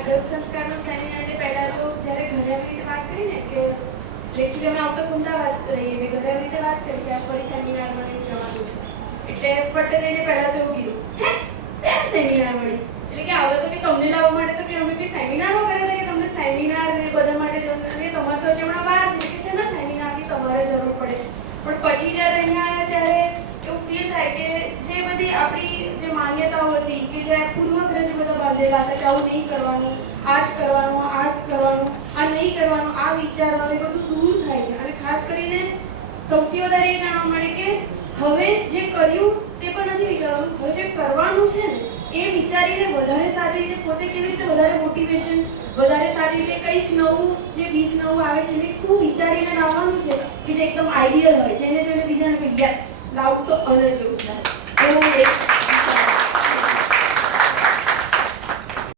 ગર્ભ સંસ્કારનો સેમિનારની પહેલા તો જ્યારે ઘરે આવી રીતે વાત કરી ને કે એકચ્યુઅલી અમે આઉટ ઓફ અમદાવાદ રહીએ એટલે ઘરે આવી રીતે વાત કરી કે આ ફરી સેમિનાર મને જવાનું છે એટલે ફટ દઈને પહેલા તો એવું કીધું હે શેમ સેમિનાર મળી એટલે કે હવે તો કે તમને લાવવા માટે તો કે અમે કંઈ સેમિનારો કરે છે કે તમને સેમિનાર ને બધા માટે જરૂર નથી તમારે તો હજી હમણાં બહાર છે કે છે ને સેમિનારની તમારે જરૂર પડે પણ પછી જ્યારે અહીંયા આવ્યા ત્યારે એવું ફીલ થાય કે જે બધી આપણી જે માન્યતાઓ હતી કે જે પૂર્વગ્રહ જે બધા બાંધેલા હતા કે આવું નહીં કરવાનું આ જ કરવાનું આ નહીં કરવાનું આ વિચારવાનું એ બધું દૂર થાય છે અને ખાસ કરીને સૌથી વધારે એ જાણવા મળે કે હવે જે કર્યું તે પણ નથી વિચારવાનું હવે જે કરવાનું છે ને એ વિચારીને વધારે સારી રીતે પોતે કેવી રીતે વધારે મોટિવેશન વધારે સારી રીતે કંઈક નવું જે બીજ નવું આવે છે એને શું વિચારીને લાવવાનું છે કે જે એકદમ આઈડિયલ હોય જેને જોઈને બીજાને કે યસ લાવું તો અને જેવું થાય એવું એક